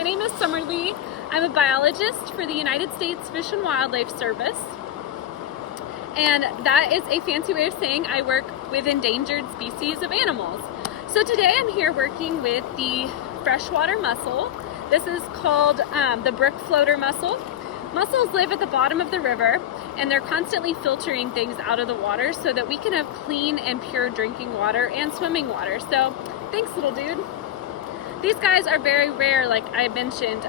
My name is Summerlee. I'm a biologist for the United States Fish and Wildlife Service. And that is a fancy way of saying I work with endangered species of animals. So today I'm here working with the freshwater mussel. This is called the brook floater mussel. Mussels live at the bottom of the river, and they're constantly filtering things out of the water so that we can have clean and pure drinking water and swimming water. So thanks, little dude. These guys are very rare, like I mentioned.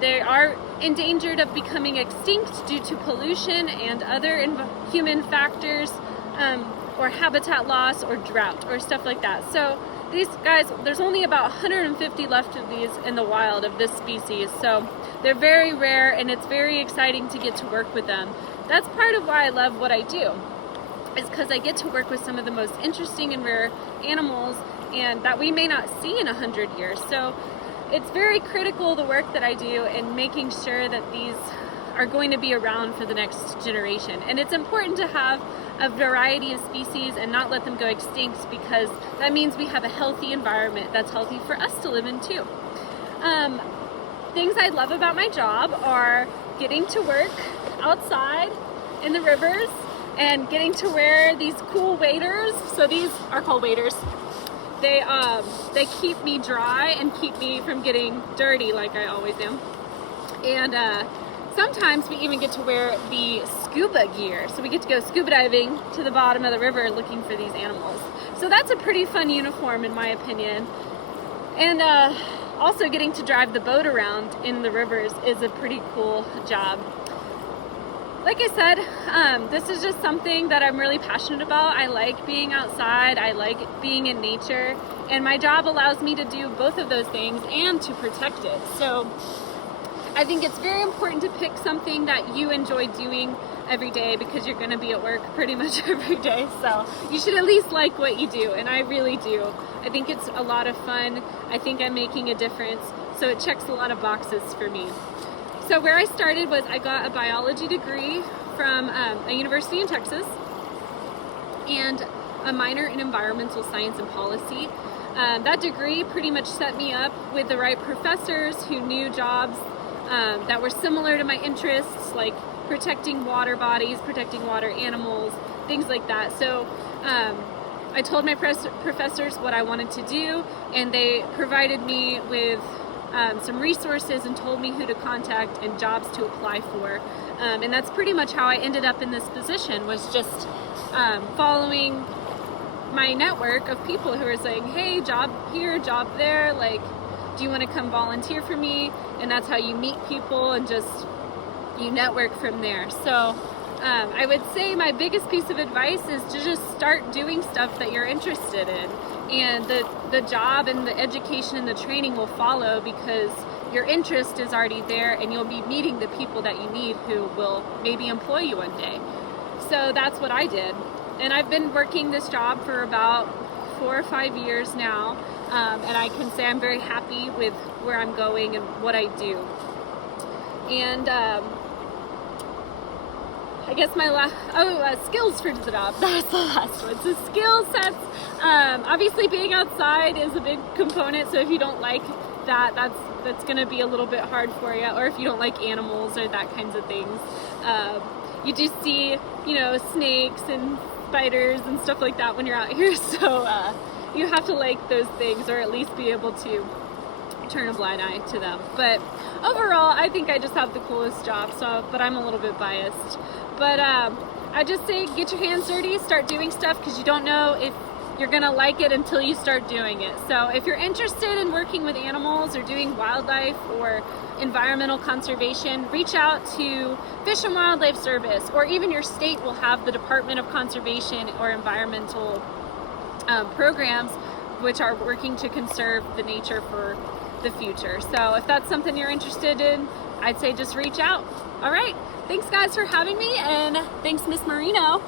They are endangered of becoming extinct due to pollution and other human factors, or habitat loss or drought or stuff like that. So these guys, there's only about 150 left of these in the wild of this species. So they're very rare, and it's very exciting to get to work with them. That's part of why I love what I do, is because I get to work with some of the most interesting and rare animals and that we may not see in 100 years. So it's very critical, the work that I do, in making sure that these are going to be around for the next generation. And it's important to have a variety of species and not let them go extinct, because that means we have a healthy environment that's healthy for us to live in too. Things I love about my job are getting to work outside in the rivers and getting to wear these cool waders. So these are called waders. They keep me dry and keep me from getting dirty like I always am. And sometimes we even get to wear the scuba gear. So we get to go scuba diving to the bottom of the river looking for these animals. So that's a pretty fun uniform in my opinion. And also getting to drive the boat around in the rivers is a pretty cool job. Like I said, this is just something that I'm really passionate about. I like being outside, I like being in nature, and my job allows me to do both of those things and to protect it. So I think it's very important to pick something that you enjoy doing every day, because you're going to be at work pretty much every day. So you should at least like what you do, and I really do. I think it's a lot of fun. I think I'm making a difference, so it checks a lot of boxes for me. So where I started was I got a biology degree from a university in Texas and a minor in environmental science and policy. That degree pretty much set me up with the right professors who knew jobs that were similar to my interests, like protecting water bodies, protecting water animals, things like that. So I told my professors what I wanted to do, and they provided me with some resources and told me who to contact and jobs to apply for. And that's pretty much how I ended up in this position, was just following my network of people who are saying, hey, job here, job there, like, do you want to come volunteer for me? And that's how you meet people and just you network from there. So I would say my biggest piece of advice is to just start doing stuff that you're interested in. And the job and the education and the training will follow, because your interest is already there and you'll be meeting the people that you need who will maybe employ you one day. So that's what I did. And I've been working this job for about 4 or 5 years now. And I can say I'm very happy with where I'm going and what I do. And I guess my skills for the job. That's the last one. So skill sets. Obviously, being outside is a big component. So if you don't like that, that's going to be a little bit hard for you. Or if you don't like animals or that kinds of things, you do see, snakes and spiders and stuff like that when you're out here. So you have to like those things, or at least be able to turn a blind eye to them. But overall, I think I just have the coolest job. But I'm a little bit biased. But I just say get your hands dirty, start doing stuff, because you don't know if you're gonna like it until you start doing it. So if you're interested in working with animals or doing wildlife or environmental conservation, reach out to Fish and Wildlife Service, or even your state will have the Department of Conservation or environmental programs which are working to conserve the nature for the future. So if that's something you're interested in, I'd say just reach out. All right, thanks guys for having me, and thanks Miss Marino.